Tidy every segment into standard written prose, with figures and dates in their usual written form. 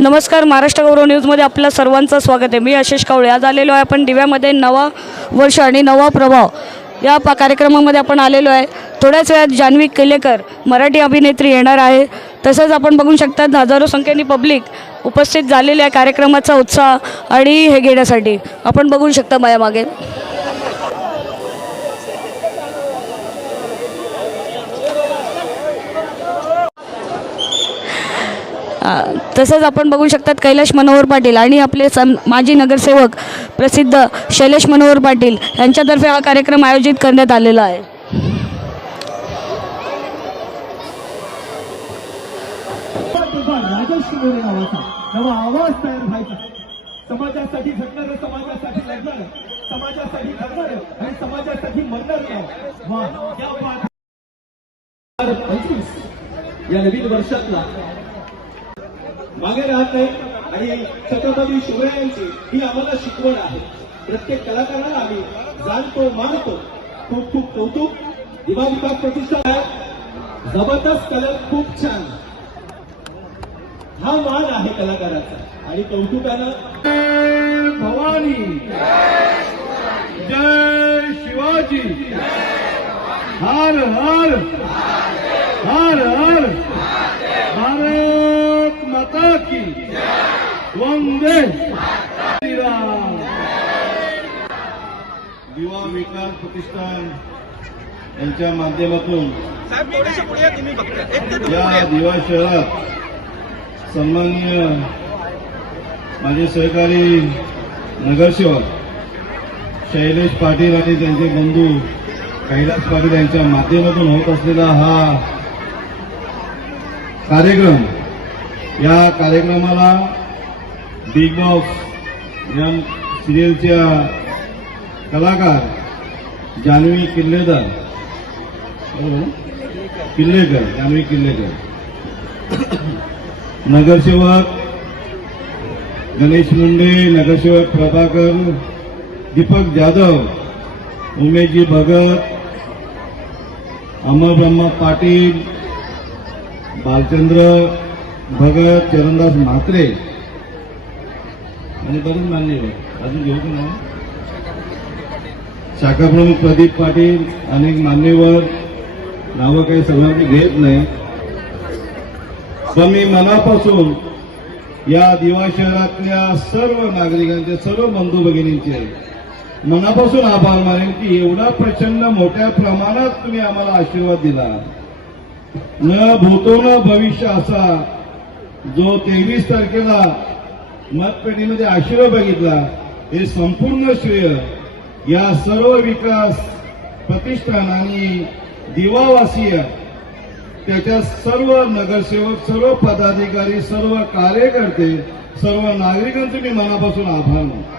नमस्कार, महाराष्ट्र गौरव न्यूजमध्ये आपल्या सर्वांचं स्वागत आहे। मी आशिष कावळे। आज आलेलो आहे आपण दिव्यामध्ये नवा वर्ष आणि नवा प्रभाव या कार्यक्रमामध्ये आपण आलेलो आहे। थोड्याच वेळात जान्हवी किल्लेकर मराठी अभिनेत्री येणार आहे। तसंच आपण बघू शकता हजारो संख्येने पब्लिक उपस्थित झालेले आहे कार्यक्रमाचा उत्साह आणि हे घेण्यासाठी। आपण बघू शकता माझ्या मागे। तसंच आपण बघू शकतात कैलाश मनोहर पाटील आणि आपले माजी नगरसेवक प्रसिद्ध शैलेश मनोहर पाटील यांच्यातर्फे हा कार्यक्रम आयोजित करण्यात आलेला आहे। आवाज तयार व्हायचा, समाजासाठी झटणारे, समाजासाठी लढणारे, समाजासाठी लढणारे आणि समाजासाठी मरणारे या नवीन वर्षातला मागे राहत नाही। आणि छत्रपती शिवरायांची ही आम्हाला शिकवण आहे। प्रत्येक कलाकाराला आम्ही जाणतो, मानतो। खूप खूप कौतुक। दिवा विकास प्रतिष्ठान आहे, जबरदस्त कलर, खूप छान। हा मान आहे कलाकाराचा आणि कौतुकानं भवानी जय शिवाजी, हर हर हर हर भारत माता की वंदे श्रीराम। दिवा विकास प्रतिष्ठान यांच्या माध्यमातून या दिवा शहरात सन्माननीय माझे सहकारी नगरसेवक शैलेश पाटील आणि त्यांचे बंधू कैलास पाटील यांच्या माध्यमातून होत असलेला हा कार्यक्रम, या कार्यक्रमाला बिग बॉस या सिरियलच्या कलाकार जान्हवी किल्लेकर, जान्हवी किल्लेकर, नगरसेवक गणेश मुंडे, नगरसेवक प्रभाकर, दीपक जाधव, उमेशजी भगत, अमर ब्रह्मा पाटील, बालचंद्र भगत, चरणदास म्हात्रे आणि बरेच मान्यवर अजून घेऊ का नाव, शाखा प्रमुख प्रदीप पाटील, अनेक मान्यवर, नावं काही सगळ्यांनी घेत नाही। पण मी मनापासून या दिवा शहरातल्या सर्व नागरिकांचे, सर्व बंधू भगिनींचे मनापासून आभार मानेन की एवढा प्रचंड मोठ्या प्रमाणात तुम्ही आम्हाला आशीर्वाद दिला। न भूतो न भविष्य असा जो 23 तारखेला मतपेटीमध्ये आशीर्वाद बघितला, हे संपूर्ण श्रेय या सर्व विकास प्रतिष्ठान आणि दिवावासीय, त्याच्या सर्व नगरसेवक, सर्व पदाधिकारी, सर्व कार्यकर्ते, सर्व नागरिकांचे मी मनापासून आभार मानतो।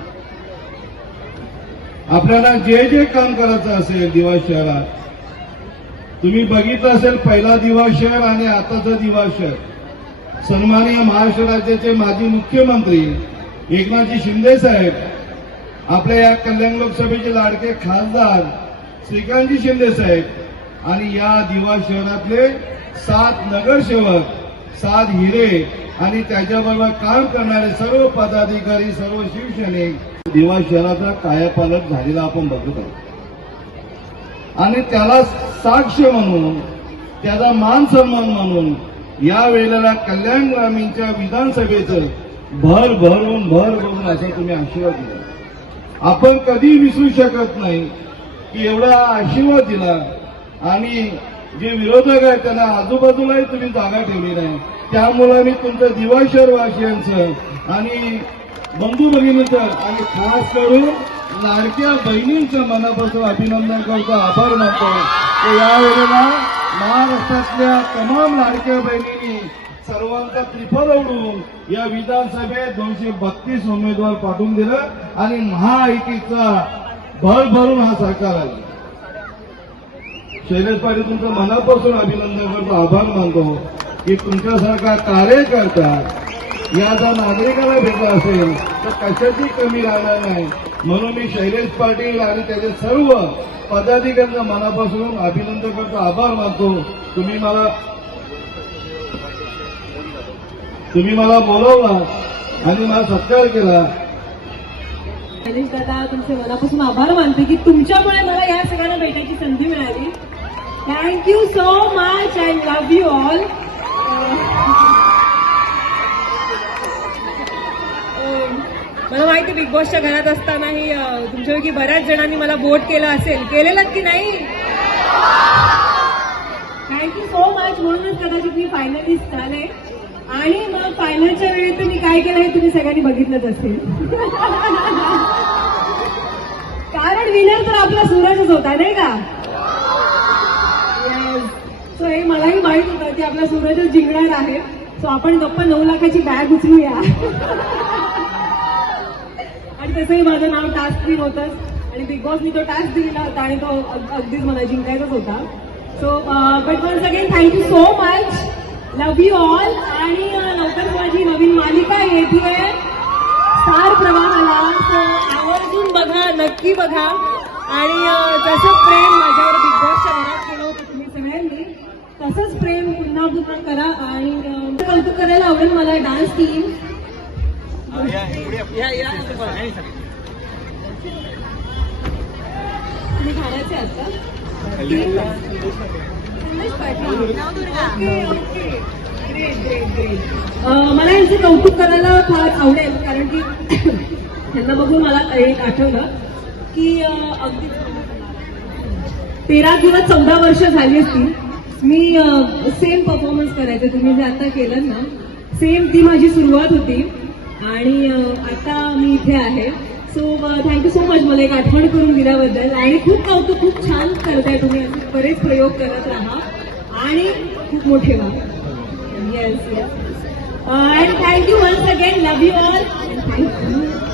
आपल्याला जे जे काम करायचं असेल दिवा शहरात, तुम्ही बघितलं असेल पहिला दिवा शहर आणि आताचं दिवा शहर, सन्माननीय महाराष्ट्र राज्याचे माजी मुख्यमंत्री एकनाथजी शिंदे साहेब, आपल्या या कल्याण लोकसभेचे लाडके खासदार श्रीकांतजी शिंदे साहेब आणि या दिवा शहरातले 7 नगरसेवक, 7 हिरे आणि त्याच्याबरोबर काम करणारे सर्व पदाधिकारी, सर्व शिवसैनिक, दिवा शहराचा कायापालट झालेला आपण बघत आहोत। आणि त्याला साक्ष म्हणून, त्याचा मान सन्मान म्हणून या वेळेला कल्याण ग्रामीणच्या विधानसभेचं भर असा तुम्ही आशीर्वाद दिला। आपण कधी विसरू शकत नाही की एवढा आशीर्वाद दिला। आणि जे विरोधक आहेत त्यांना आजूबाजूलाही तुम्ही जागा ठेवली नाही। त्यामुळे मी तुमचं दिवा शहरवासियांचं आणि बंधू भगिनींचं आणि खास करून लाडक्या बहिणींचं मनापासून अभिनंदन करतो, आभार मानतो। यावेळेला महाराष्ट्रातल्या तमाम लाडक्या बहिणींनी सर्वांचा त्रिफळ उडवून या विधानसभेत 232 उमेदवार पाठवून दिलं आणि महायुतीचा भरून हा सरकार आला। शैलेश पाटील तुमचं मनापासून अभिनंदन करतो, आभार मानतो की तुमच्यासारखा कार्यकर्ता या जर नागरिकाला भेटला असेल तर कशाची कमी राहणार नाही। म्हणून मी शैलेश पाटील आणि त्याचे सर्व पदाधिकाऱ्यांचं मनापासून अभिनंदन करतो, आभार मानतो। तुम्ही मला तुम्ही मला बोलवला आणि मला सत्कार केला. गणेश दादा, तुमचे मनापासून आभार मानते की तुमच्यामुळे मला या सगळ्यांना भेटायची संधी मिळाली. Thank you so much. I love you all. मला माहिती बिग बॉसच्या घरात असतानाही तुमच्यापैकी बऱ्याच जणांनी मला वोट केलं असेल. केलेलं की नाही? Thank you so much. म्हणूनच कदाचित मी फायनलिस्ट झाले. आणि मग फायनलच्या वेळी तर मी काय केलं हे तुम्ही सगळ्यांनी बघितलंच असेल. कारण विनर तर आपला सूरजच होता नाही का? सो हे मलाही माहित होतं की आपला सूरजच जिंकणार आहे. सो आपण गप्पा 9 लाखाची बॅग उचलूया. आणि तसंही माझं नाव टास्क क्वीन होतंच. आणि बिग बॉसनी तो टास्क दिला होता आणि तो अगदीच मला जिंकायचाच होता. So but once again thank you so much. Love you all. आणि लवकरच माझी नवीन मालिका येते स्टार प्रवाहाला. सो आवर्जून बघा, नक्की बघा. आणि जसं प्रेम माझ्यावर बिग बॉसच्या घरात केलं होतं तुम्ही सगळ्यांनी, तसंच प्रेम पुन्हा पुन्हा करा. आणि कौतुक करायला आवडेल मला डान्स टीम. तुम्ही खाण्याचे आहात का? मला यांचं कौतुक करायला फार आवडेल. कारण की त्यांना बघून मला एक आठवलं की अगदी 13 किंवा 14 वर्ष झाली असतील मी सेम परफॉर्मन्स करायचे. तुम्ही जे आता केलं ना, सेम ती माझी सुरुवात होती. आणि आता मी इथे आहे. सो थँक्यू सो मच मला एक आठवण करून दिल्याबद्दल. आणि खूप कौतुक, खूप छान करताय तुम्ही. बरेच प्रयोग करत राहा आणि खूप मोठे व्हा. Yes yes. And thank you once again. Love you all. Thank you.